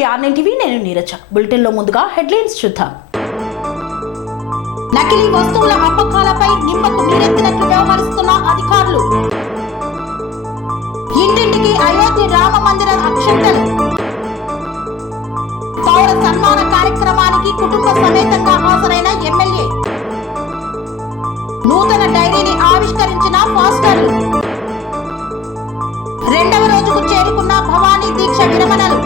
To RN TV. నేను Neeraja. Bulletin లో ముందుగా హెడ్లైన్స్ చూద్దాం. నకిలీ వస్తువుల అమ్మకాలపై నిమ్మకు నీరెత్తినట్లు వ్యవహరిస్తున్న అధికారులు. ఇంటింటికి అయోధ్య రామ మందిర అక్షంతలు. పౌర సన్మాన కార్యక్రమానికి కుటుంబ సమేతంగా హాజరైన ఎమ్మెల్యే. నూతన డైరీని ఆవిష్కరించిన మాస్టర్లు. రెండవ రోజుకు చేరుకున్న భవానీ దీక్ష విరమణలు.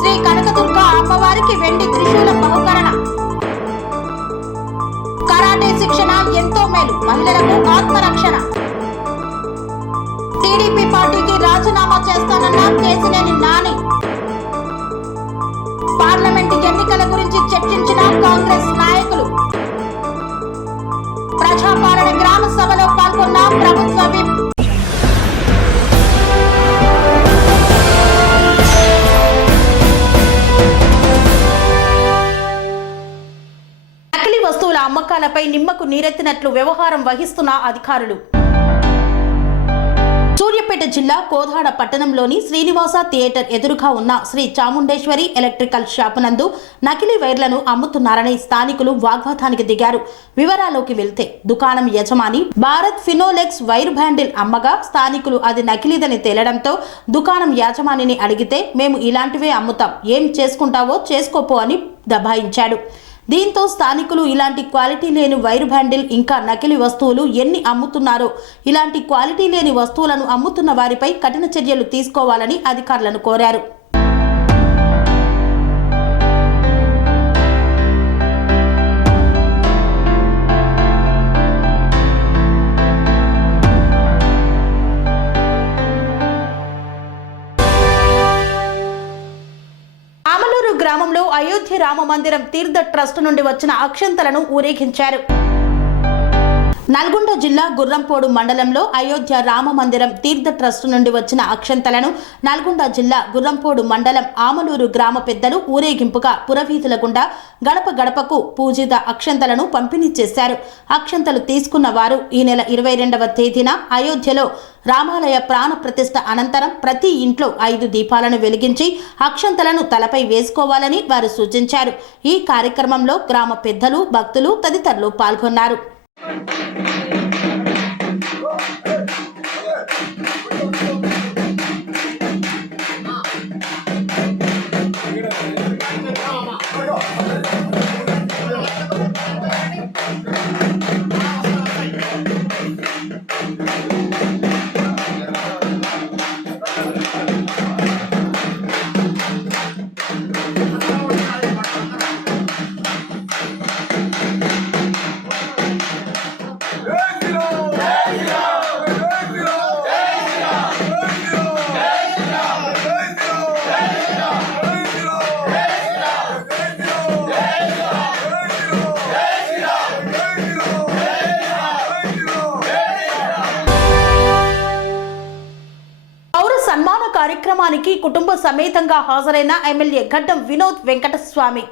శ్రీ కనకదుర్గ అమ్మవారికి వెండి త్రిశూల బహుకరణ. కరాటే శిక్షణ ఎంతో మేలు, మహిళలకు ఆత్మరక్షణ. టీడీపీ పార్టీకి రాజీనామా చేస్తానన్న కేసినేని నాని. పార్లమెంట్ ఎన్నికల గురించి చర్చించిన కాంగ్రెస్ నాయకులు. ప్రజాపాలన గ్రామ సభలో పాల్గొన్న ప్రభుత్వ విప్. నకిలీ వస్తువుల అమ్మకాలపై నిమ్మకు నీరెత్తినట్లు వ్యవహారం వహిస్తున్న అధికారులు. సూర్యాపేట జిల్లా కోదాడ పట్టణంలోని శ్రీనివాస థియేటర్ ఎదురుగా ఉన్న శ్రీ చాముండేశ్వరి ఎలక్ట్రికల్ షాపు నందు నకిలీ వైర్లను అమ్ముతున్నారని స్థానికులు వాగ్వాదానికి దిగారు. వివరాల్లోకి వెళ్తే దుకాణం యజమాని భారత్ ఫినోలెక్స్ వైర్ బ్యాండిల్ అమ్మగా స్థానికులు అది నకిలీదని తేలడంతో దుకాణం యాజమానిని అడిగితే మేము ఇలాంటివే అమ్ముతాం, ఏం చేసుకుంటావో చేసుకోపో అని దబాయించాడు. దీంతో స్థానికులు ఇలాంటి క్వాలిటీ లేని వైర్ బ్యాండిల్ ఇంకా నకిలీ వస్తువులు ఎన్ని అమ్ముతున్నారో, ఇలాంటి క్వాలిటీ లేని వస్తువులను అమ్ముతున్న వారిపై కఠిన చర్యలు తీసుకోవాలని అధికారులను కోరారు. గ్రామంలో అయోధ్య రామ మందిరం తీర్థ ట్రస్ట్ నుండి వచ్చిన అక్షంతలను ఊరేగించారు. నల్గొండ జిల్లా గుర్రంపోడు మండలంలో అయోధ్య రామ మందిరం తీర్థ ట్రస్ట్ నుండి వచ్చిన అక్షంతలను నల్గొండ జిల్లా గుర్రంపోడు మండలం ఆమలూరు గ్రామ పెద్దలు ఊరేగింపుగా పురవీధుల గుండా గడప గడపకు పూజిత అక్షంతలను పంపిణీ చేశారు. అక్షంతలు తీసుకున్న వారు ఈ నెల 22వ తేదీన అయోధ్యలో రామాలయ ప్రాణ ప్రతిష్ఠ అనంతరం ప్రతి ఇంట్లో 5 దీపాలను వెలిగించి అక్షంతలను తలపై వేసుకోవాలని వారు సూచించారు. ఈ కార్యక్రమంలో గ్రామ పెద్దలు, భక్తులు తదితరులు పాల్గొన్నారు. సన్మాన కార్యక్రమానికి కుటుంబ సమేతంగా హాజరైన ఎమ్మెల్యే గడ్డం వినోద్ వెంకటస్వామి.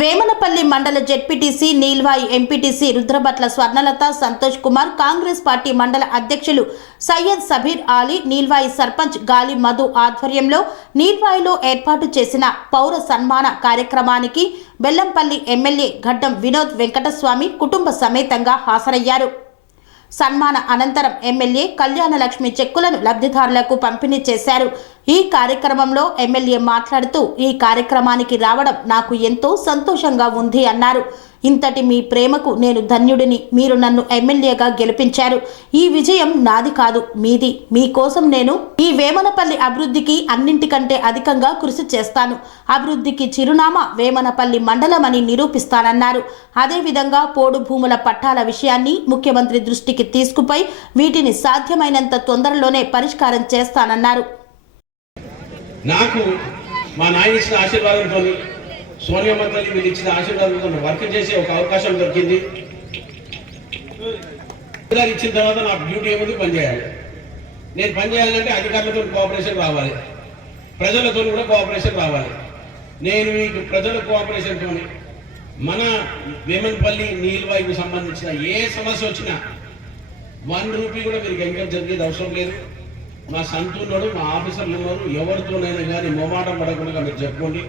వేమనపల్లి మండల ZPTC Neelwai, MPTC Rudrabhatla Swarnalatha, Santosh Kumar, Congress party మండల అధ్యక్షులు సయ్యద్ సబీర్ ఆలీ, నీల్వాయి సర్పంచ్ గాలి మధు ఆధ్వర్యంలో నీల్వాయిలో ఏర్పాటు చేసిన పౌర సన్మాన కార్యక్రమానికి బెల్లంపల్లి ఎమ్మెల్యే గడ్డం వినోద్ వెంకటస్వామి కుటుంబ సమేతంగా హాజరయ్యారు. సన్మాన అనంతరం ఎమ్మెల్యే కళ్యాణలక్ష్మి చెక్కులను లబ్ధిదారులకు పంపిణీ చేశారు. ఈ కార్యక్రమంలో ఎమ్మెల్యే మాట్లాడుతూ ఈ కార్యక్రమానికి రావడం నాకు ఎంతో సంతోషంగా ఉంది అన్నారు. ఇంతటి మీ ప్రేమకు నేను ధన్యుడిని. మీరు నన్ను ఎమ్మెల్యేగా గెలిపించారు. ఈ విజయం నాది కాదు, మీది. మీకోసం నేను ఈ వేమనపల్లి అభివృద్ధికి అన్నింటికంటే అధికంగా కృషి చేస్తాను. అభివృద్ధికి చిరునామా వేమనపల్లి మండలం అని నిరూపిస్తానన్నారు. అదేవిధంగా పోడు భూముల పట్టాల విషయాన్ని ముఖ్యమంత్రి దృష్టికి తీసుకుపోయి వీటిని సాధ్యమైనంత తొందరలోనే పరిష్కారం చేస్తానన్నారు. నాకు మా నాయన ఇచ్చిన ఆశీర్వాదంతో, సోనియమ్మ తల్లి మీరు ఇచ్చిన ఆశీర్వాదంతో వర్క్ చేసే ఒక అవకాశం దొరికింది. ఇచ్చిన తర్వాత నాకు డ్యూటీ ఏముంది, పనిచేయాలి. నేను పనిచేయాలంటే అధికారులతో కోఆపరేషన్ రావాలి, ప్రజలతో కూడా కోఆపరేషన్ రావాలి. నేను మీకు ప్రజల కోఆపరేషన్తో మన వేమనపల్లి నీల్వాయికి సంబంధించిన ఏ సమస్య వచ్చినా 1 రూపీ కూడా మీరు ఇన్కమ్ జరిగేది అవసరం లేదు. మా సంతున్నాడు, మా ఆఫీసర్లు ఉన్నారు, ఎవరితోనైనా కానీ మొమాటం పడకుండా మీరు చెప్పుకోండి.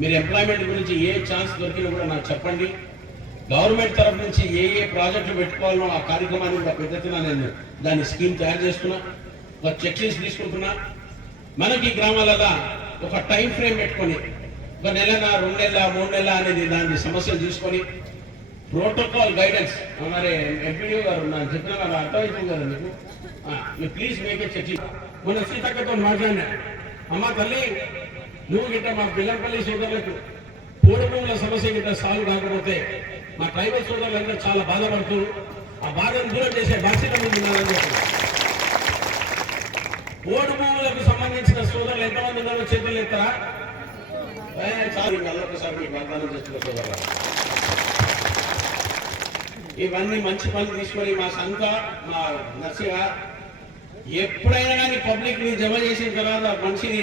మీరు ఎంప్లాయ్మెంట్ గురించి ఏ ఛాన్స్ దొరికినా కూడా నాకు చెప్పండి. గవర్నమెంట్ తరఫు నుంచి ఏ ప్రాజెక్టులు పెట్టుకోవాలో ఆ కార్యక్రమాన్ని ఒక పెద్దతిన నేను దాని స్కీమ్ తయారు చేస్తున్నా, ఒక చెక్ లిస్ట్ తీసుకుంటున్నా. మనకి గ్రామాలలో ఒక టైం ఫ్రేమ్ పెట్టుకొని ఒక నెలనా 2 నెలల 3 నెలల అనేది దాని సమస్యలు తీసుకొని ప్రోటోకాల్ గైడెన్స్ మరి ఎంపీడీ గారు నాకు చెప్పిన వాళ్ళు అర్థమవుతుంది కదా మీకు ప్లీజ్ మేక్ ఏ చెక్. మొన్న సీతక్కతో మాట్లాడినా, అమ్మ తల్లి నువ్వు గిట్ట మా పిల్లపల్లి సోదరులకు పోడు భూముల సమస్య గిట్ట సాల్వ్ కాకపోతే మా ట్రైబల్ సోదరులందరూ చాలా బాధపడుతూ ఆ బాధను దూరం చేసే బాధ్యత మీద ఉన్నారని చెప్పి. పోడు భూములకు సంబంధించిన సోదరులు ఎంతమంది ఉన్నారో చేతులు ఎత్తారా? చాలు మళ్ళొకసారి మీకు వాగ్దానం చేస్తున్న సోదరులు, ఇవన్నీ మంచి పనులు తీసుకొని మా సంత మా నర్సిగా ఎప్పుడైనా కానీ పబ్లిక్ ని జమ చేసిన తర్వాత మనిషిని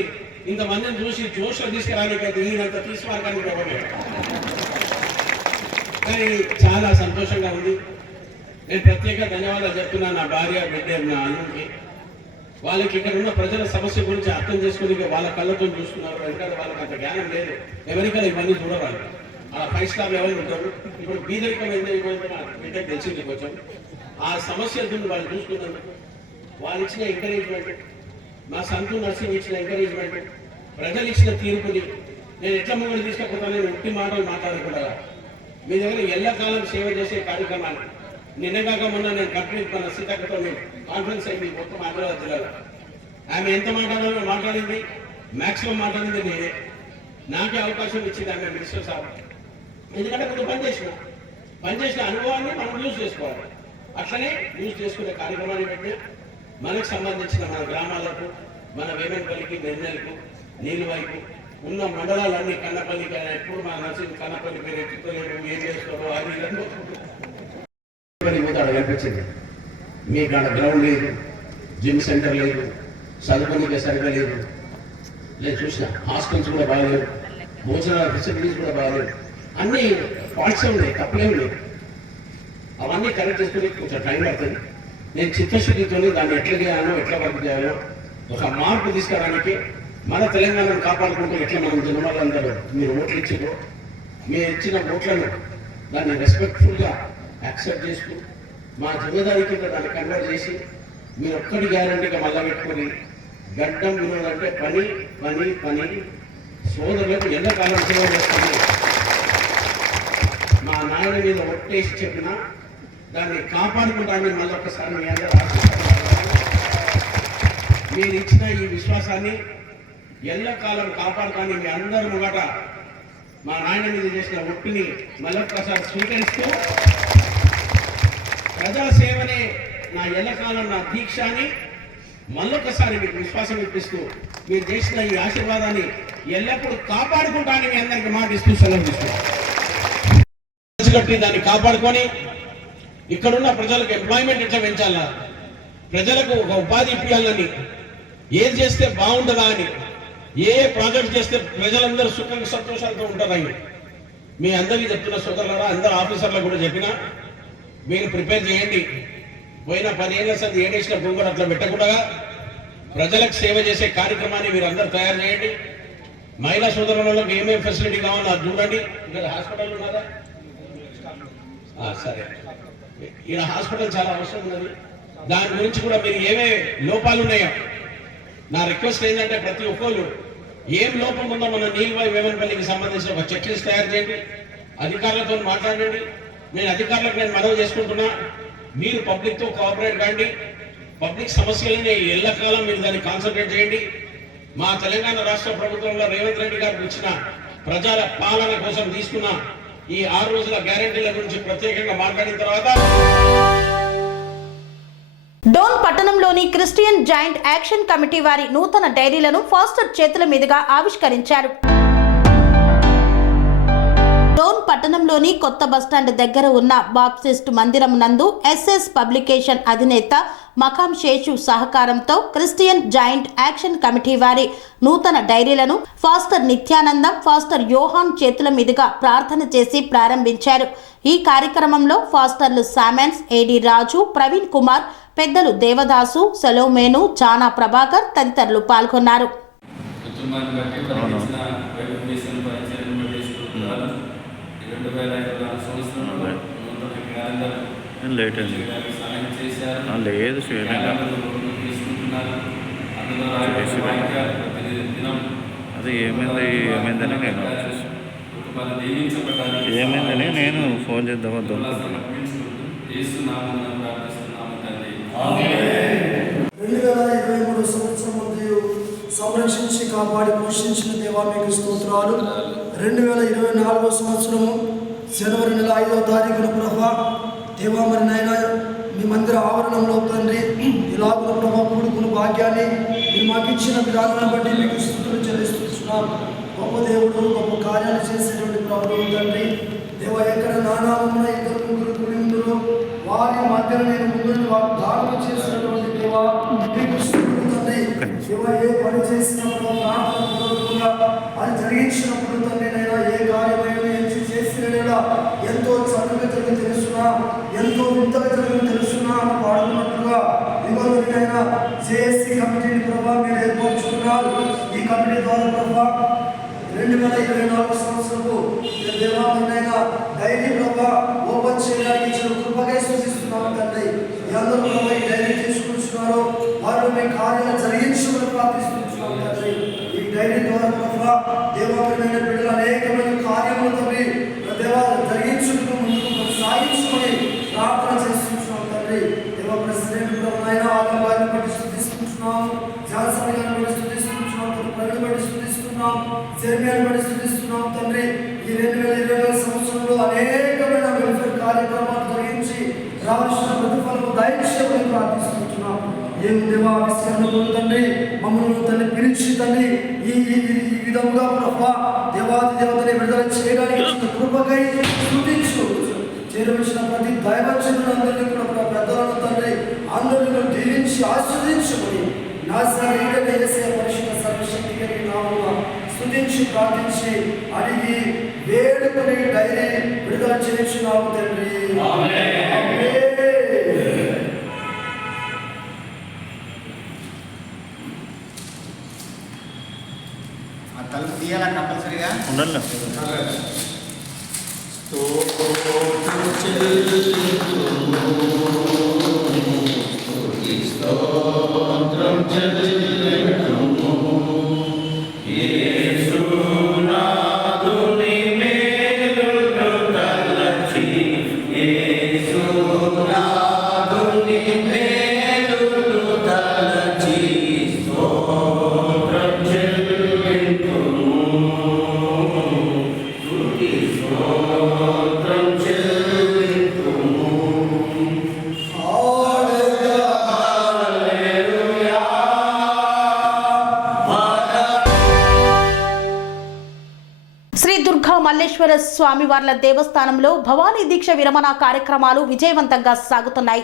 ఇంతమందిని చూసి జోష్లో తీసుకురానికైతే ఈయనంత తీసుకురానికి ఇవ్వలేదు. కానీ చాలా సంతోషంగా ఉంది. నేను ప్రత్యేక ధన్యవాదాలు చెప్తున్నాను నా భార్య బిడ్డ నా అల్లుడికి. వాళ్ళకి ఇక్కడ ఉన్న ప్రజల సమస్య గురించి అర్థం చేసుకుని వాళ్ళ కళ్ళతో చూస్తున్నారు. ఎందుకంటే వాళ్ళకి అంత జ్ఞానం లేదు, ఎవరికైనా ఇవన్నీ చూడవాలి. ఆ 5 స్టార్ లెవెల్ ఉంటారు. ఇప్పుడు బీదరికం బిడ్డకు తెలిసింది కొంచెం ఆ సమస్యలు వాళ్ళు చూసుకున్నందుకు వాళ్ళు ఇచ్చిన ఎంకరేజ్మెంట్, మా సంతు నర్సింగ్ ఇచ్చిన ఎంకరేజ్మెంట్, ప్రజలు ఇచ్చిన తీర్పుని నేను ఎట్లా ముందు తీసుకపోతాను. నేను ఉట్టి మాటలు మాట్లాడకుండా మీ దగ్గర ఎల్లకాలం సేవ చేసే కార్యక్రమాన్ని నిన్నగాక మొన్న నేను కంప్లీట్ మన సీతక్కతో కాన్ఫరెన్స్ అయింది మొత్తం ఆదిలాబాద్ జిల్లాలో. ఆమె ఎంత మాట్లాడాలో మాట్లాడింది, మ్యాక్సిమం మాట్లాడింది నేనే. నాకే అవకాశం ఇచ్చింది ఆమె మినిస్టర్ సార్. ఎందుకంటే కొంచెం పనిచేసిన అనుభవాన్ని మనం యూజ్ చేసుకోవాలి. అట్లనే యూజ్ చేసుకునే కార్యక్రమాన్ని పెట్టి మనకు సంబంధించిన మన గ్రామాలకు, మన వేమనపల్లికి, నెన్నెలకు, నీలువైపు ఉన్న మండలాలన్నీ కన్నపల్లికి ఎప్పుడు మా నర్సింగ్ కన్నపల్లి పేరు ఎత్తుకోలేదు, ఏం చేస్తారో అది కనిపించింది. మీకు ఆడ గ్రౌండ్ లేదు, జిమ్ సెంటర్ లేదు, చదువుకోనికే సరిగా లేదు. నేను చూసిన హాస్టల్స్ కూడా బాగాలేవు, భోజన ఫెసిలిటీస్ కూడా బాగాలేవు. అన్నీ ఫాల్ట్సే ఉన్నాయి, తప్పులేమి లేదు. అవన్నీ కరెక్ట్ చేసుకుని కొంచెం టైం పడుతుంది. నేను చిత్తశుద్ధితో దాన్ని ఎట్లా చేయాలో, ఎట్లా వర్క్ చేయాలో ఒక మార్పు తీసుకురావడానికి మన తెలంగాణను కాపాడుకుంటూ ఎట్లా మనం జనమాలందరూ మీరు ఓట్లు ఇచ్చారో మీరు ఇచ్చిన ఓట్లను దాన్ని రెస్పెక్ట్ఫుల్గా యాక్సెప్ట్ చేస్తూ మా జిమ్మేదారి కింద దాన్ని కన్వర్ట్ చేసి మీరు ఒక్కటి గ్యారంటీగా మళ్ళా పెట్టుకొని గడ్డం వినోదంటే పని పని పని సోదరులకు ఎంతకాలం సేవ చేస్తుంది. మా నాయన మీద ఒట్టేసి చెప్పినా దాన్ని కాపాడుకుంటానని మళ్ళీ ఒక్కసారి మీ అందరూ మీరు ఇచ్చిన ఈ విశ్వాసాన్ని ఎల్లకాలం కాపాడుతానని మీ అందరి ముంగట మా నాయన మీద చేసిన ఒట్టిని మళ్ళొక్కసారి స్వీకరిస్తూ ప్రజా సేవనే నా ఎల్లకాలం నా దీక్షని మళ్ళొక్కసారి మీకు విశ్వాసం ఇప్పిస్తూ మీరు చేసిన ఈ ఆశీర్వాదాన్ని ఎల్లప్పుడూ కాపాడుకుంటానని మీ అందరికీ మాటిస్తూ సెలవు తీసుకుంటూ దాన్ని కాపాడుకొని ఇక్కడున్న ప్రజలకు ఎంప్లాయ్మెంట్ ఎట్లా పెంచాలా, ప్రజలకు ఒక ఉపాధి ఇప్పించాలని, ఏది చేస్తే బాగుంటుందా అని, ఏ ప్రాజెక్ట్ చేస్తే ప్రజలందరూ సుఖ సంతోషాలతో ఉంటారని మీ అందరికీ చెప్తున్న సోదరులారా, అందరు ఆఫీసర్లకు కూడా చెప్పినా మీరు ప్రిపేర్ చేయండి. పోయిన 10 ఏళ్ల సంది ఏడేసిన గొంగడు అట్లా పెట్టకుండా ప్రజలకు సేవ చేసే కార్యక్రమాన్ని మీరు అందరూ తయారు చేయండి. మహిళా సోదరులకు ఏమేమి ఫెసిలిటీ కావాలో అది చూడండి. ఇక్కడ హాస్పిటల్ ఉన్నదా? సరే, ఇక్కడ హాస్పిటల్ చాలా అవసరం ఉన్నది. దాని గురించి కూడా మీరు ఏమేమి లోపాలు ఉన్నాయో నా రిక్వెస్ట్ ఏంటంటే ప్రతి ఒక్కళ్ళు ఏం లోపం ఉందో మన నీల్వాయి వేమనపల్లికి సంబంధించిన ఒక చెక్ లిస్ట్ తయారు చేయండి, అధికారులతో మాట్లాడండి. నేను అధికారులకు మనవి చేసుకుంటున్నా, మీరు పబ్లిక్తో కోఆపరేట్ కాండి. పబ్లిక్ సమస్యలని ఎల్లకాలం మీరు దాన్ని కాన్సన్ట్రేట్ చేయండి. మా తెలంగాణ రాష్ట్ర ప్రభుత్వంలో రేవంత్ రెడ్డి గారికి ఇచ్చిన ప్రజల పాలన కోసం తీసుకున్న ఈ 6 రోజుల గ్యారెంటీల గురించి ప్రత్యేకంగా మాట్లాడిన తర్వాత డోన్ పట్టణంలోని క్రిస్టియన్ జాయింట్ యాక్షన్ కమిటీ వారి నూతన డైరీలను ఫాస్టర్ చేతుల మీదుగా ఆవిష్కరించారు. డోన్ పట్టణంలోని కొత్త బస్టాండ్ దగ్గర ఉన్న బాప్టిస్ట్ మందిరం నందు ఎస్ఎస్ పబ్లికేషన్ అధినేత మకాం శేషు సహకారంతో క్రిస్టియన్ జాయింట్ యాక్షన్ కమిటీ వారి నూతన డైరీలను ఫాస్టర్ నిత్యానందం, ఫాస్టర్ యోహాన్ చేతుల మీదుగా ప్రార్థన చేసి ప్రారంభించారు. ఈ కార్యక్రమంలో ఫాస్టర్లు సామెన్స్, ఏడి రాజు, ప్రవీణ్ కుమార్, పెద్దలు దేవదాసు, సెలోమేను, చానా ప్రభాకర్ తదితరులు పాల్గొన్నారు. లేట్ అయింది లేదు అది ఏమైందని నేను ఫోన్ చేద్దామని అనుకుంటున్నాను. 2023 సంవత్సరం సంరక్షించి కాపాడి పోషించిన దేవా మీకు స్తోత్రాలు. 2024 సంవత్సరము జనవరి నెల 5వ తారీఖున ప్రభా దేవా మరి నాయన మీ మందిర ఆవరణంలో తండ్రి ఇలాగున ప్రభా కూడుకున్న భాగ్యాన్ని మీరు మాకు ఇచ్చిన విధానాన్ని బట్టి మీకు స్తుతులు చెల్లిస్తున్నాం. గొప్ప దేవుడు, గొప్ప కార్యాలు చేసేటువంటి ప్రభువు తండ్రి దేవ ఎక్కడ నానామున ఇద్దరు ముగ్గురు కూడి ఉందరో వారి మధ్యలో నేను ముందు వారు దానం చేసినటువంటి దేవా మీకు స్తుతులు తండ్రి. దేవ ఏ పని చేసినప్పుడు ప్రార్థన అది జరిగించినప్పుడు తండ్రి నైనా ఏ కార్యమైన చేసినా ఎంతో చక్కగా జరిగి తెలుసునా, ఎంతో వింతగా జరిగి తెలుసునా అని పాడుతున్నట్లుగా ఇవ్వైనా జేఎస్సీ కమిటీని ప్రభావ మీరు ఏర్పరచుకున్నారు. ఈ కమిటీ ద్వారా ప్రభావ 2024 సంవత్సరము దేవాలయమైన డైరీ ప్రభావ ఓపెన్ చేయడానికి ఇచ్చిన కృపగా సూచిస్తున్నాము తండ్రి. అందరూ ప్రభావ ఈ డైరీ తీసుకుంటున్నారు, వారు మీ కార్యాలు జరిగించమని ప్రార్థిస్తున్నాము తండ్రి. ఈ డైరీ ద్వారా ప్రభావ దేవాలయమైన బిడ్డలు అనేకమైన కార్యములు తండ్రి దేవాలయం జరిగించుకుంటూ ముందుకు కొనసాగించుకొని ప్రార్థన చేస్తున్నాం తండ్రి. దేవ ప్రెసిడెంట్ ప్రభుత్వ ఆదాయాన్ని బట్టి స్తుతిస్తున్నాం, జాన్సన్ గారిని బట్టి స్తుతిస్తున్నాం, ప్రజలు బట్టి స్తుతిస్తున్నాం, జర్మియాని బట్టి స్తుతిస్తున్నాం తండ్రి. ఈ 2020 సంవత్సరంలో అనేకమైన వెల్ఫేర్ కార్యక్రమాలు జరిగించి రావాల్సిన ప్రతిఫలము దయచేయమని ప్రార్థిస్తున్నాం. ఏం దేవా విశ్రమ తండ్రి మమ్మల్ని తండ్రి పిలిచి తండ్రి ఈ విధముగా ప్రభా దేవాది దేవతని విడుదల చేయడానికి కృపకై స్తుతించు. చేరవచ్చిన ప్రతి దైవజనులందరినీ కూడా పెద్దలను తండ్రి అందరినీ దీవించి ఆశీర్వదించమని నాజరేయుడైన యేసయ్య పరిశుద్ధ సర్వశక్తి కలిగిన నామమున స్తుతించి ప్రార్థించి అడిగి వేడుకొని డైరీ విడుదల చేయించున్నాము తండ్రి. ఆమేన్. తలుపు తీయాలా కంపల్సరీగా ఉండాలి. శ్రీ దుర్గా మల్లేశ్వర స్వామివార్ల దేవస్థానంలో భవానీ దీక్ష విరమణ కార్యక్రమాలు విజయవంతంగా సాగుతున్నాయి.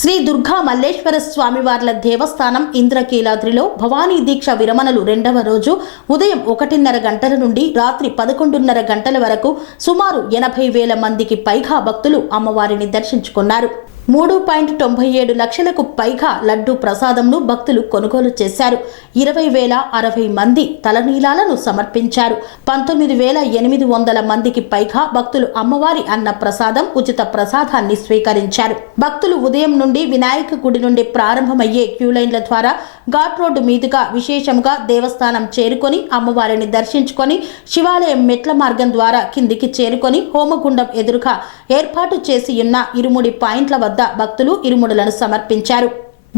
శ్రీ దుర్గా మల్లేశ్వర స్వామివార్ల దేవస్థానం ఇంద్రకీలాద్రిలో భవానీ దీక్ష విరమణలు 2వ రోజు ఉదయం 1:30 గంటల నుండి రాత్రి 11:30 గంటల వరకు సుమారు 80,000 మందికి పైగా భక్తులు అమ్మవారిని దర్శించుకున్నారు. 3.97 లక్షలకు పైగా లడ్డూ ప్రసాదంను భక్తులు కొనుగోలు చేశారు. 20,060 మంది తలనీలాలను సమర్పించారు. 19,800 మందికి పైగా భక్తులు అమ్మవారి అన్న ప్రసాదం, ఉచిత ప్రసాదాన్ని స్వీకరించారు. భక్తులు ఉదయం నుండి వినాయక గుడి నుండి ప్రారంభమయ్యే క్యూలైన్ల ద్వారా ఘాట్ రోడ్డు మీదుగా విశేషంగా దేవస్థానం చేరుకొని అమ్మవారిని దర్శించుకొని శివాలయం మెట్ల మార్గం ద్వారా కిందికి చేరుకొని హోమగుండం ఎదురుగా ఏర్పాటు చేసి ఉన్న ఇరుముడి పాయింట్ల వద్ద భక్తులు ఇరుముడులను సమర్పించారు.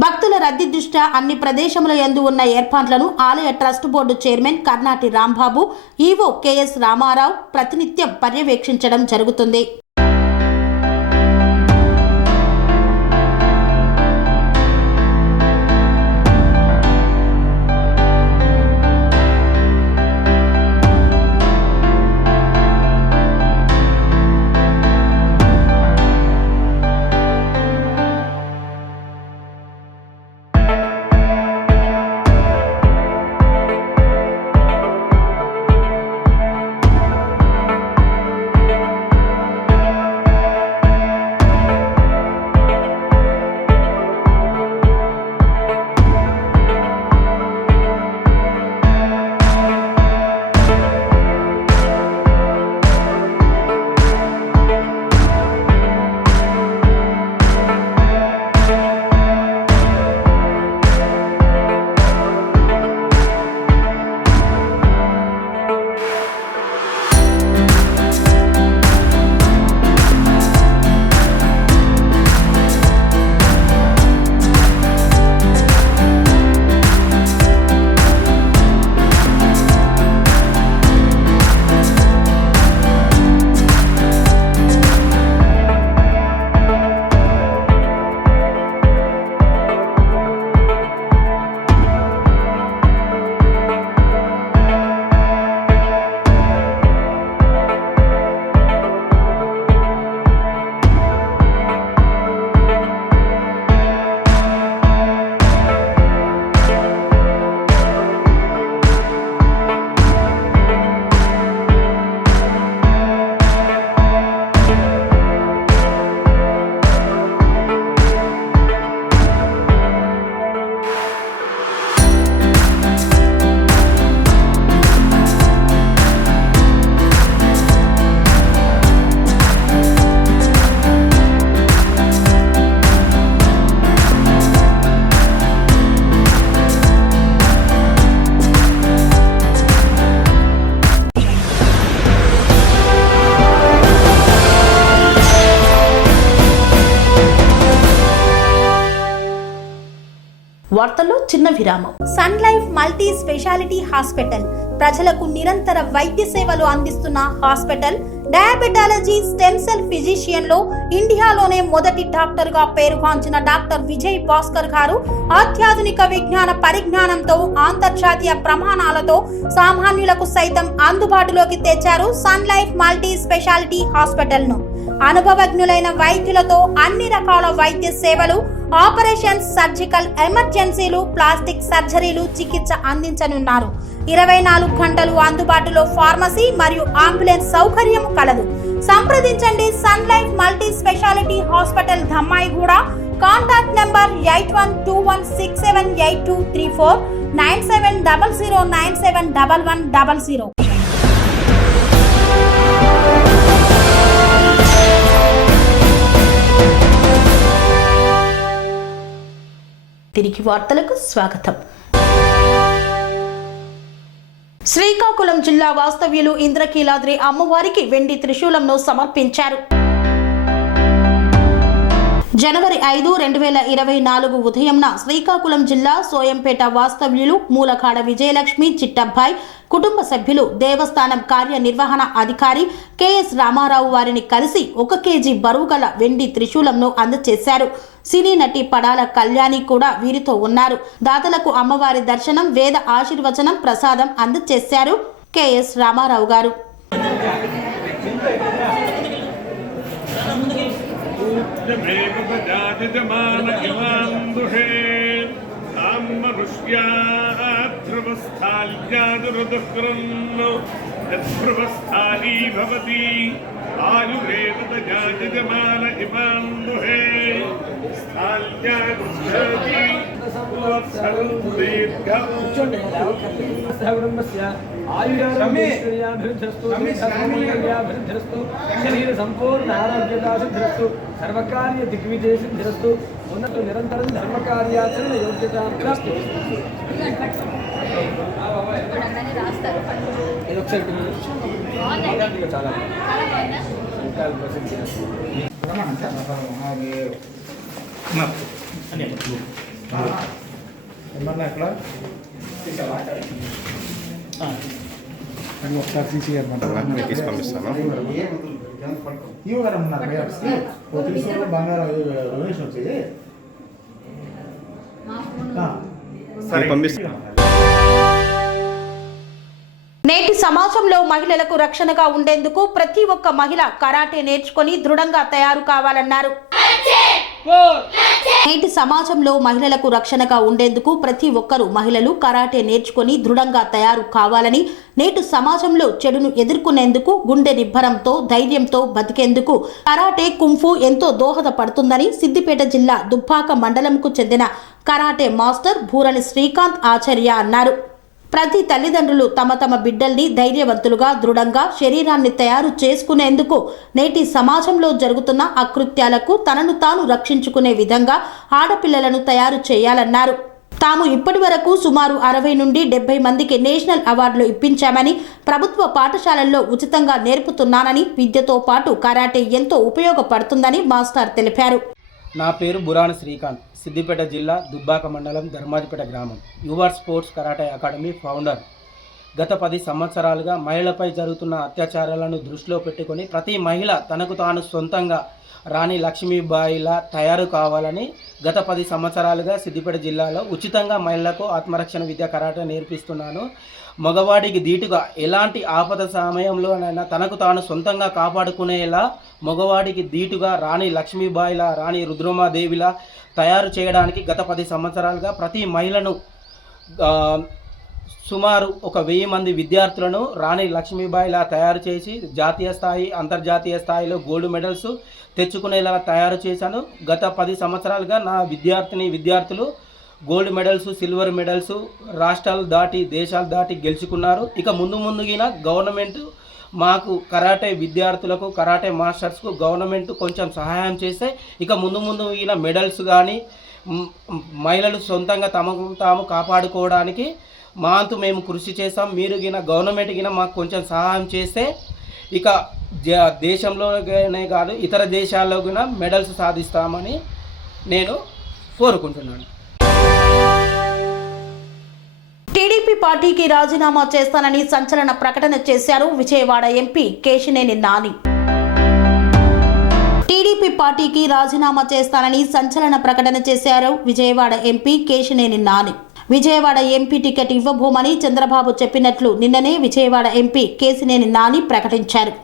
భక్తుల రద్దీ దృష్ట్యా అన్ని ప్రదేశముల యందు ఉన్న ఏర్పాట్లను ఆలయ trust board chairman Karnati Rambabu, EO KS Ramarao ప్రతినిత్యం పర్యవేక్షించడం జరుగుతుంది. వార్తల్లో చిన్న విరామం. Sun Life Multi Speciality Hospital ప్రజలకు నిరంతర వైద్య సేవలు అందిస్తున్న hospital. Diabetology, stem cell physician లో ఇండియాలోనే మొదటి డాక్టర్ గా పేరుగాంచిన డాక్టర్ విజయ్ భాస్కర్ గారు అత్యాధునిక విజ్ఞాన పరిజ్ఞానంతో అంతర్జాతీయ ప్రమాణాలతో సామాన్యులకు సైతం అందుబాటులోకి తెచ్చారు Sun Life Multi Speciality Hospital ను. అనుభవజ్ఞులైన వైద్యులతో అన్ని రకాల వైద్య సేవలు, ఆపరేషన్స్, సర్జికల్ ఎమర్జెన్సీలు, ప్లాస్టిక్ సర్జరీలు, చికిత్స అందించనున్నారు. 24 గంటలు అందుబాటులో ఫార్మసీ మరియు అంబులెన్స్ సౌకర్యం కలదు. సంప్రదించండి Sun Life Multi Speciality Hospital, Dammaiguda. Contact number 8121678234, 9700971100. తిరిగి వార్తలకు స్వాగతం. శ్రీకాకుళం జిల్లా వాస్తవ్యులు ఇంద్రకీలాద్రి అమ్మవారికి వెండి త్రిశూలంను సమర్పించారు. జనవరి 5, 2024 ఉదయంన శ్రీకాకుళం జిల్లా సోయంపేట వాస్తవ్యులు మూలకాడ విజయలక్ష్మి చిట్టబ్బాయి కుటుంబ సభ్యులు దేవస్థానం కార్యనిర్వహణ అధికారి కెఎస్ రామారావు వారిని కలిసి 1 కేజీ బరువు గల వెండి త్రిశూలంను అందజేశారు. సినీ నటి పడాల కళ్యాణి కూడా వీరితో ఉన్నారు. దాతలకు అమ్మవారి దర్శనం, వేద ఆశీర్వచనం, ప్రసాదం అందజేశారు కెఎస్ రామారావు గారు. శరీర సంపూర్ణ ఆరోగ్యదాసిద్రస్తు సర్వకార్య దిగ్విజయ సిద్ధిరస్తు ఉన్నత నిరంతరం ధర్మకార్యాచరణ యోగ్యత చాలా సంకల్ప సిద్ధి ఏమన్నా ఎక్కడ ఒకసారి తీసి తీసి పంపిస్తాను. ఇవ్వగారు ఉన్నారు బంగారం డొనేషన్ వచ్చేది పంపిస్తాను. నేటి సమాజంలో మహిళలకు రక్షణగా ఉండేందుకు ప్రతి ఒక్క మహిళ కరాటే నేర్చుకొని దృఢంగా తయారు కావాలన్నారు. నేటి సమాజంలో మహిళలకు రక్షణగా ఉండేందుకు ప్రతి ఒక్కరూ మహిళలు కరాటే నేర్చుకొని దృఢంగా తయారు కావాలని, నేటి సమాజంలో చెడును ఎదుర్కొనేందుకు గుండె నిబ్బరంతో ధైర్యంతో బతికేందుకు కరాటే, కుంఫు ఎంతో దోహదపడుతుందని సిద్దిపేట జిల్లా దుబ్బాక మండలంకు చెందిన కరాటే మాస్టర్ భూరణి శ్రీకాంత్ ఆచార్య అన్నారు. ప్రతి తల్లిదండ్రులు తమ తమ బిడ్డల్ని ధైర్యవంతులుగా, దృఢంగా శరీరాన్ని తయారు చేసుకునేందుకు నేటి సమాజంలో జరుగుతున్న అకృత్యాలకు తనను తాను రక్షించుకునే విధంగా ఆడపిల్లలను తయారు చేయాలన్నారు. తాము ఇప్పటి వరకు సుమారు 60 నుండి 70 మందికి నేషనల్ అవార్డులు ఇప్పించామని, ప్రభుత్వ పాఠశాలల్లో ఉచితంగా నేర్పుతున్నానని, విద్యతో పాటు కరాటే ఎంతో ఉపయోగపడుతుందని మాస్టర్ తెలిపారు. నా పేరు బురాణి శ్రీకాంత్, సిద్దిపేట జిల్లా దుబ్బాక మండలం ధర్మాదిపేట గ్రామం, your sports karate academy founder. గత 10 సంవత్సరాలుగా మహిళలపై జరుగుతున్న అత్యాచారాలను దృష్టిలో పెట్టుకొని ప్రతి మహిళ తనకు తాను సొంతంగా రాణి లక్ష్మీబాయిలా తయారు కావాలని గత 10 సంవత్సరాలుగా సిద్దిపేట జిల్లాలో ఉచితంగా మహిళలకు ఆత్మరక్షణ విద్య కరాటే నేర్పిస్తున్నాను. మగవాడికి ధీటుగా ఎలాంటి ఆపద సమయంలోనైనా తనకు తాను సొంతంగా కాపాడుకునేలా మగవాడికి ధీటుగా రాణి లక్ష్మీబాయిలా, రాణి రుద్రమాదేవిలా తయారు చేయడానికి గత 10 సంవత్సరాలుగా ప్రతి మహిళను సుమారు 1000 మంది విద్యార్థులను రాణి లక్ష్మీబాయిలా తయారు చేసి జాతీయ స్థాయి, అంతర్జాతీయ స్థాయిలో గోల్డ్ మెడల్స్ తెచ్చుకునేలా తయారు చేశాను. గత 10 సంవత్సరాలుగా నా విద్యార్థులు గోల్డ్ మెడల్స్, సిల్వర్ మెడల్స్ రాష్ట్రాలు దాటి, దేశాలు దాటి గెలుచుకున్నారు. ఇక ముందుగిన గవర్నమెంట్ మాకు కరాటే విద్యార్థులకు, కరాటే మాస్టర్స్కు గవర్నమెంట్ కొంచెం సహాయం చేస్తే ఇక ముందుగిన మెడల్స్ కానీ మహిళలు సొంతంగా తమకు తాము కాపాడుకోవడానికి మా అంతు మేము కృషి చేస్తాం. మీరు గిన గవర్నమెంట్ గిన మాకు కొంచెం సహాయం చేస్తే ఇక దేశంలోనే కాదు ఇతర దేశాల్లో కూడా మెడల్స్ సాధిస్తామని నేను కోరుకుంటున్నాను. టీడీపీ పార్టీకి రాజీనామా చేస్తానని సంచలన ప్రకటన చేశారు విజయవాడ ఎంపీ కేశినేని నాని. టీడీపీ పార్టీకి రాజీనామా చేస్తానని సంచలన ప్రకటన చేశారు Vijayawada MP Kesineni Nani. Vijayawada MP ticket ఇవ్వబోమని చంద్రబాబు చెప్పినట్లు నిన్ననే విజయవాడ ఎంపీ కేశినేని నాని ప్రకటించారు.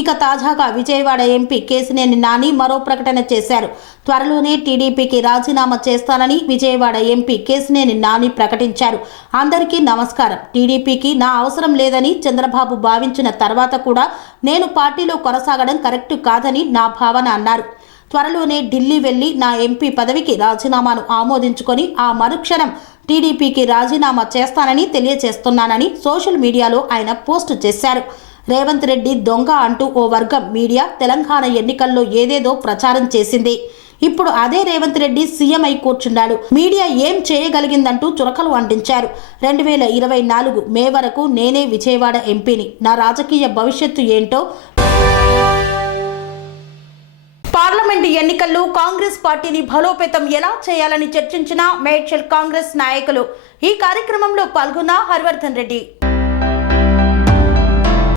ఇక తాజాగా విజయవాడ ఎంపీ కేశినేని నాని మరో ప్రకటన చేశారు. త్వరలోనే టీడీపీకి రాజీనామా చేస్తానని విజయవాడ ఎంపీ కేశినేని నాని ప్రకటించారు. అందరికీ నమస్కారం. టీడీపీకి నా అవసరం లేదని చంద్రబాబు భావించిన తర్వాత కూడా నేను పార్టీలో కొనసాగడం కరెక్ట్ కాదని నా భావన అన్నారు. త్వరలోనే ఢిల్లీ వెళ్లి నా ఎంపీ పదవికి రాజీనామాను ఆమోదించుకొని ఆ మరుక్షణం టీడీపీకి రాజీనామా చేస్తానని తెలియజేస్తున్నానని సోషల్ మీడియాలో ఆయన పోస్టు చేశారు. రేవంత్ రెడ్డి దొంగ అంటూ ఓ వర్గం మీడియా తెలంగాణ ఎన్నికల్లో ఏదేదో ప్రచారం చేసింది. ఇప్పుడు అదే రేవంత్ రెడ్డి సీఎం అయి కూర్చున్నాడు. మీడియా ఏం చేయగలిగిందంటూ చురకలు అంటించారు. 2024 మే వరకు నేనే విజయవాడ ఎంపీని. నా రాజకీయ భవిష్యత్తు ఏంటో పార్లమెంటు ఎన్నికల్లో కాంగ్రెస్ పార్టీని బలోపేతం ఎలా చేయాలని చర్చించిన మేడ్చల్ కాంగ్రెస్ నాయకులు. ఈ కార్యక్రమంలో పాల్గొన్న హరివర్ధన్ రెడ్డి.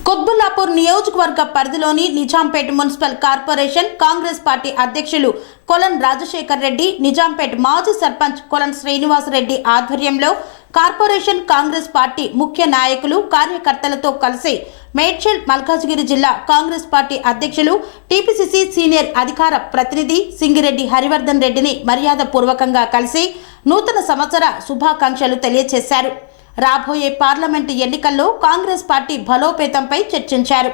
కుత్బుల్లాపూర్ నియోజకవర్గ పరిధిలోని Nizampet municipal corporation Congress party అధ్యక్షులు కొలన్ రాజశేఖర్ రెడ్డి, నిజాంపేట్ మాజీ సర్పంచ్ కొలన్ శ్రీనివాస్ రెడ్డి ఆధ్వర్యంలో కార్పొరేషన్ కాంగ్రెస్ పార్టీ ముఖ్య నాయకులు కార్యకర్తలతో కలిసి మేడ్చల్ మల్కాజ్గిరి జిల్లా కాంగ్రెస్ పార్టీ అధ్యక్షులు టీపీసీసీ సీనియర్ అధికార ప్రతినిధి సింగిరెడ్డి హరివర్ధన్ రెడ్డిని మర్యాదపూర్వకంగా కలిసి నూతన సంవత్సర శుభాకాంక్షలు తెలియజేశారు. రాబోయే పార్లమెంటు ఎన్నికల్లో కాంగ్రెస్ పార్టీ బలోపేతంపై చర్చించారు.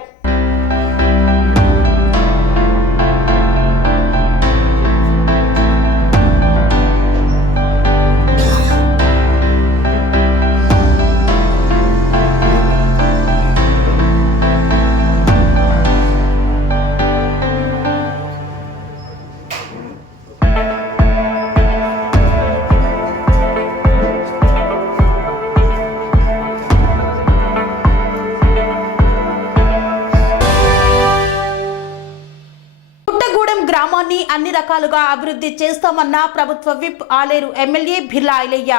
గ్రామాన్ని అన్ని రకాలుగా అభివృద్ధి చేస్తామన్న ప్రభుత్వ విప్ ఆలేరు ఎమ్మెల్యే బిర్లా ఐలయ్య.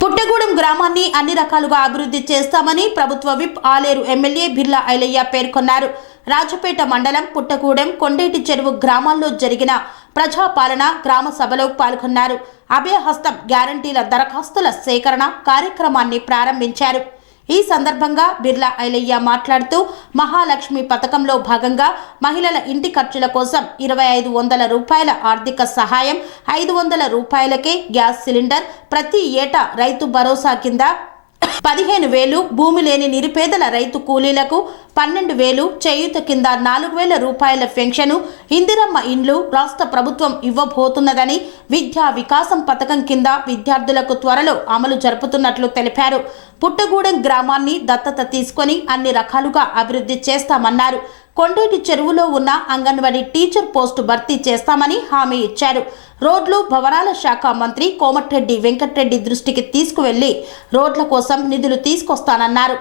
పుట్టగూడెం గ్రామాన్ని అన్ని రకాలుగా అభివృద్ధి చేస్తామని ప్రభుత్వ విప్ ఆలేరు ఎమ్మెల్యే బిర్లా ఐలయ్య పేర్కొన్నారు. రాజపేట మండలం పుట్టగూడెం కొండేటి చెరువు గ్రామాల్లో జరిగిన ప్రజాపాలన గ్రామ సభలో పాల్గొన్నారు. అభయహస్తం గ్యారంటీల దరఖాస్తుల సేకరణ కార్యక్రమాన్ని ప్రారంభించారు. ఈ సందర్భంగా బిర్లా ఐలయ్య మాట్లాడుతూ మహాలక్ష్మి పథకంలో భాగంగా మహిళల ఇంటి ఖర్చుల కోసం 2500 రూపాయల ఆర్థిక సహాయం, 500 రూపాయలకే గ్యాస్ సిలిండర్, ప్రతి ఏటా రైతు భరోసా కింద 15,000, భూమి లేని నిరుపేదల రైతు కూలీలకు 12,000, చేయూత కింద 4,000 రూపాయల పెన్షను, ఇందిరమ్మ ఇండ్లు రాష్ట్ర ప్రభుత్వం ఇవ్వబోతున్నదని, విద్యా వికాసం పథకం కింద విద్యార్థులకు త్వరలో అమలు జరుపుతున్నట్లు తెలిపారు. పుట్టగూడెం గ్రామాన్ని దత్తత తీసుకొని అన్ని రకాలుగా అభివృద్ధి చేస్తామన్నారు. కొండేటి చెరువులో ఉన్న అంగన్వాడీ టీచర్ పోస్టు భర్తీ చేస్తామని హామీ ఇచ్చారు. రోడ్లు భవనాల శాఖ మంత్రి కోమటిరెడ్డి వెంకటరెడ్డి దృష్టికి తీసుకువెళ్లి రోడ్ల కోసం నిధులు తీసుకొస్తానన్నారు.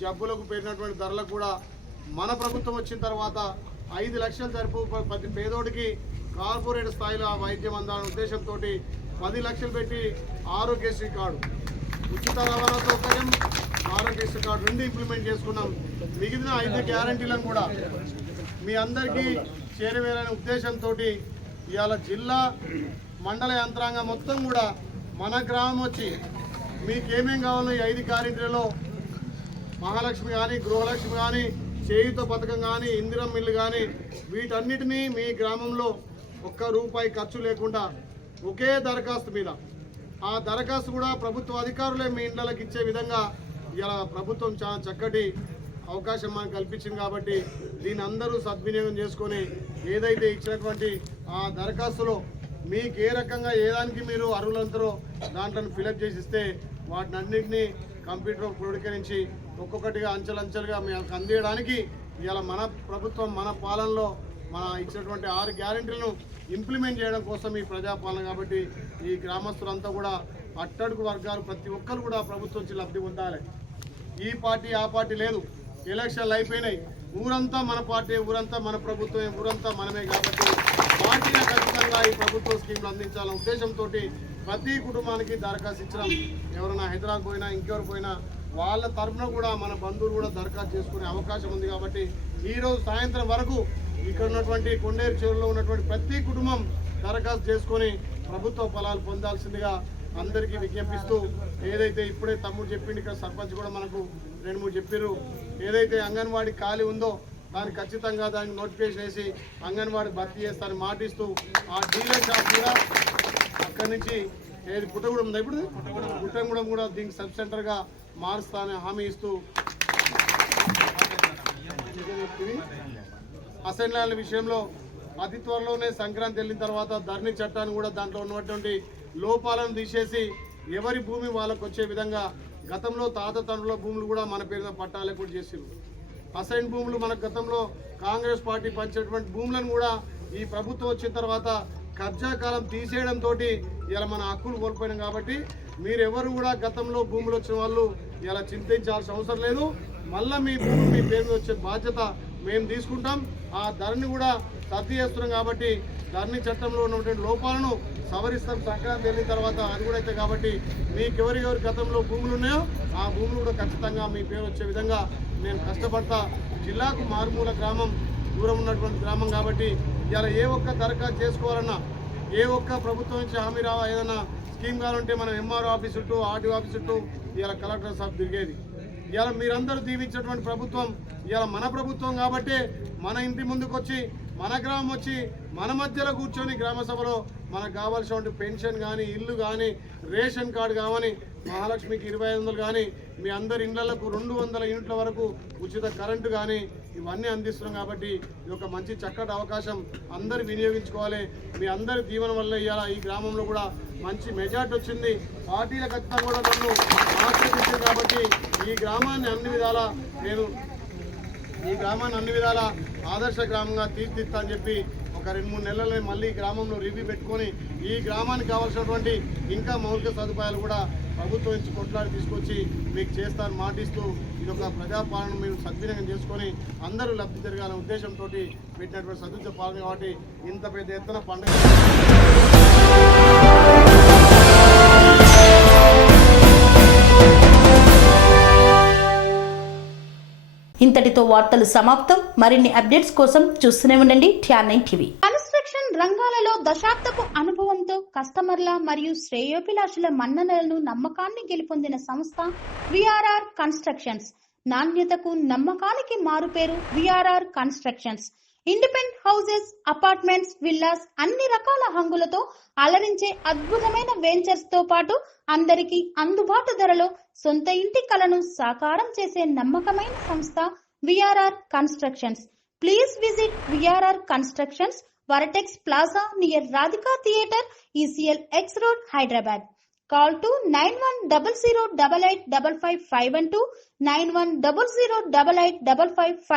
జబ్బులకు పెరిగినటువంటి ధరలకు కూడా మన ప్రభుత్వం వచ్చిన తర్వాత 5 లక్షలు సరిపో ప్రతి పేదోడికి కార్పొరేట్ స్థాయిలో వైద్యం అందాలనే ఉద్దేశంతో 10 లక్షలు పెట్టి ఆరోగ్యశ్రీ కార్డు, ఉచిత రవాణా సౌకర్యం, ఆరోగ్యశ్రీ కార్డు 2 ఇంప్లిమెంట్ చేసుకున్నాం. మిగిలిన 5 గ్యారంటీలను కూడా మీ అందరికీ చేరవేయాలనే ఉద్దేశంతో ఇవాళ జిల్లా మండల యంత్రాంగం మొత్తం కూడా మన గ్రామం వచ్చి మీకేమేం కావాలో ఈ 5 గ్యారంటీలలో మహాలక్ష్మి కానీ, గృహలక్ష్మి కానీ, చేయుత పథకం కానీ ఇందిరం మిల్లు కానీ వీటన్నిటినీ మీ గ్రామంలో ₹1 ఖర్చు లేకుండా ఒకే దరఖాస్తు మీద ఆ దరఖాస్తు కూడా ప్రభుత్వ అధికారులే మీ ఇండ్లకి ఇచ్చే విధంగా ఇలా ప్రభుత్వం చాలా చక్కటి అవకాశం మనకు కల్పించింది కాబట్టి దీన్ని అందరూ సద్వినియోగం చేసుకొని ఏదైతే ఇచ్చినటువంటి ఆ దరఖాస్తులో మీకు ఏ రకంగా ఏ దానికి మీరు అర్హులంతరో దాంట్లో ఫిలప్ చేసి ఇస్తే వాటిని అన్నింటినీ కంప్యూటర్ క్రోడీకరించి ఒక్కొక్కటిగా అంచెలంచెలుగా మీకు అందించడానికి ఇలా మన ప్రభుత్వం మన పాలనలో మన ఇచ్చినటువంటి 6 గ్యారెంటీలను ఇంప్లిమెంట్ చేయడం కోసం ఈ ప్రజాపాలన కాబట్టి ఈ గ్రామస్తులంతా కూడా అట్టడుగు వర్గాలు ప్రతి ఒక్కరు కూడా ప్రభుత్వం నుంచి లబ్ధి పొందాలి. ఈ పార్టీ ఆ పార్టీ లేదు, ఎలక్షన్లు అయిపోయినాయి, ఊరంతా మన పార్టీ, ఊరంతా మన ప్రభుత్వమే, ఊరంతా మనమే కాబట్టి పార్టీని ఖచ్చితంగా ఈ ప్రభుత్వ స్కీమ్లు అందించాలనే ఉద్దేశంతో ప్రతి కుటుంబానికి దరఖాస్తు ఇచ్చడం. ఎవరైనా హైదరాబాద్ పోయినా ఇంకెవరు పోయినా వాళ్ళ తరఫున కూడా మన బంధువులు కూడా దరఖాస్తు చేసుకునే అవకాశం ఉంది కాబట్టి ఈరోజు సాయంత్రం వరకు ఇక్కడ ఉన్నటువంటి కొండేరు చెరువులో ఉన్నటువంటి ప్రతి కుటుంబం దరఖాస్తు చేసుకొని ప్రభుత్వ ఫలాలు పొందాల్సిందిగా అందరికీ విజ్ఞప్తిస్తూ, ఏదైతే ఇప్పుడే తమ్ముడు చెప్పింది ఇక్కడ సర్పంచ్ కూడా మనకు 2-3 చెప్పారు, ఏదైతే అంగన్వాడీ ఖాళీ ఉందో దాన్ని ఖచ్చితంగా దానికి నోటిఫికేషన్ వేసి అంగన్వాడీ భర్తీ చేస్తారని మాటిస్తూ ఆ డీలర్ షాప్ కూడా అక్కడి నుంచి ఏది పుట్టగూడెం ఉందా ఇప్పుడు పుట్టగూడెం కూడా దీనికి సబ్ సెంటర్గా మారుస్తానని హామీ ఇస్తూ అసైన్ల విషయంలో అతి త్వరలోనే సంక్రాంతి వెళ్ళిన తర్వాత ధరణి చట్టాన్ని కూడా దాంట్లో ఉన్నటువంటి లోపాలను తీసేసి ఎవరి భూమి వాళ్ళకు వచ్చే విధంగా గతంలో తాత తండ్రుల భూములు కూడా మన పేరున పట్టాలే కూడా చేసారు. అసైన్ భూములు మన గతంలో కాంగ్రెస్ పార్టీ పంచేటువంటి భూములను కూడా ఈ ప్రభుత్వం వచ్చిన తర్వాత కబ్జా కాలం తీసేయడంతో ఇలా మన హక్కులు కోల్పోయినాం కాబట్టి మీరెవరు కూడా గతంలో భూములు వచ్చిన వాళ్ళు ఇలా చింతించాల్సిన అవసరం లేదు. మళ్ళీ మీ భూమి మీ పేరు వచ్చే బాధ్యత మేము తీసుకుంటాం. ఆ ధరని కూడా సర్ది చేస్తున్నాం కాబట్టి ధరణి చట్టంలో ఉన్నటువంటి లోపాలను సవరిస్తాం సంక్రాంతి వెళ్ళిన తర్వాత. అది కూడా అయితే కాబట్టి మీకు ఎవరి గతంలో భూములు ఉన్నాయో ఆ భూములు కూడా ఖచ్చితంగా మీ పేరు వచ్చే విధంగా నేను కష్టపడతా. జిల్లాకు మారుమూల గ్రామం, దూరం ఉన్నటువంటి గ్రామం కాబట్టి ఇలా ఏ ఒక్క దరఖాస్తు చేసుకోవాలన్నా, ఏ ఒక్క ప్రభుత్వం నుంచి హామీ రావా ఏదైనా స్కీమ్ కావాలంటే మనం ఎంఆర్ఓ ఆఫీస్ చుట్టూ, ఆర్టీఓ ఆఫీస్ చుట్టూ ఇలా కలెక్టర్ సాబ్ తిరిగేది. ఇలా మీరందరూ దీవించేటువంటి ప్రభుత్వం ఇలా మన ప్రభుత్వం కాబట్టి మన ఇంటి ముందుకు వచ్చి మన గ్రామం వచ్చి మన మధ్యలో కూర్చొని గ్రామ సభలో మనకు కావాల్సినటువంటి పెన్షన్ కానీ, ఇల్లు కానీ, రేషన్ కార్డు కావని, మహాలక్ష్మికి 2500 కానీ, మీ అందరి ఇండ్లకు 200 యూనిట్ల వరకు ఉచిత కరెంటు కానీ ఇవన్నీ అందిస్తున్నాం కాబట్టి ఇది ఒక మంచి చక్కటి అవకాశం అందరూ వినియోగించుకోవాలి. మీ అందరి దీవెన వల్ల ఇవాళ ఈ గ్రామంలో కూడా మంచి మెజార్టీ వచ్చింది. పార్టీల ఖచ్చితంగా కూడా నన్ను ఆశ్రయించింది కాబట్టి ఈ గ్రామాన్ని అన్ని విధాలా ఆదర్శ గ్రామంగా తీర్చిదిద్దా అని చెప్పి ఒక 2-3 నెలల్లో మళ్ళీ గ్రామంలో రివ్యూ పెట్టుకొని ఈ గ్రామానికి కావాల్సినటువంటి ఇంకా మౌలిక సదుపాయాలు కూడా ప్రభుత్వం నుంచి కొట్లాడి తీసుకొచ్చి మీకు చేస్తాను మాటిస్తూ ఇది ఒక ప్రజాపాలన మీరు సద్వినియోగం చేసుకొని అందరూ లబ్ధి జరగాలనే ఉద్దేశంతో పెట్టినటువంటి సద్వినియోగ పాలన కాబట్టి ఇంత పెద్ద ఎత్తున పండుగ ఇంతటితో వార్తలు సమాప్తం. మరిన్ని అప్డేట్స్ కోసం చూస్తూనే ఉండండి TR9 టీవీ. కన్స్ట్రక్షన్ రంగాలలో దశాబ్దపు అనుభవంతో కస్టమర్ల మరియు శ్రేయోభిలాషుల మన్ననలను నమ్మకాన్ని గెలుపొందిన సంస్థ VRR కన్స్ట్రక్షన్స్. నాణ్యతకు నమ్మకానికి మారుపేరు VRR constructions. Independent houses, apartments, villas అన్ని రకాల హంగులతో అలరించే అద్భుతమైన వెంచర్స్ తో పాటు అందరికీ అందుబాటు ధరలో సొంత ఇంటి కలను సాకారం చేసే నమ్మకమైన సంస్థ VRR constructions. Please visit VRR constructions, Varatex Plaza near Radhika Theatre, ECL X Road, Hyderabad. Call to 9100885551 91008855.